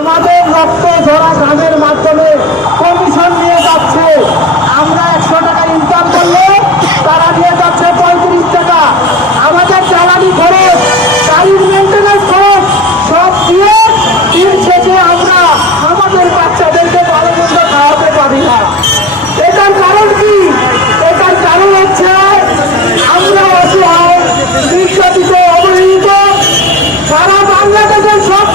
আমাদের রক্ত ঝরা ঘামের মাধ্যমে কমিশন নিয়ে যাচ্ছে। আমরা 100 টাকা ইনকাম করলে তারা নিয়ে যাচ্ছে 35 টাকা। আমাদের জ্বালানি খরচ, গাড়ির মেনটেন্যান্স খরচ সব দিয়ে দিন শেষে আমরা আমাদের বাচ্চাদেরকে ভালো মন্দ খাওয়াতে পারি না। এটার কারণ কি? এটার কারণ হচ্ছে আমরা অসহায়, নির্যাতিত, অবহেলিত। সারা বাংলাদেশের সব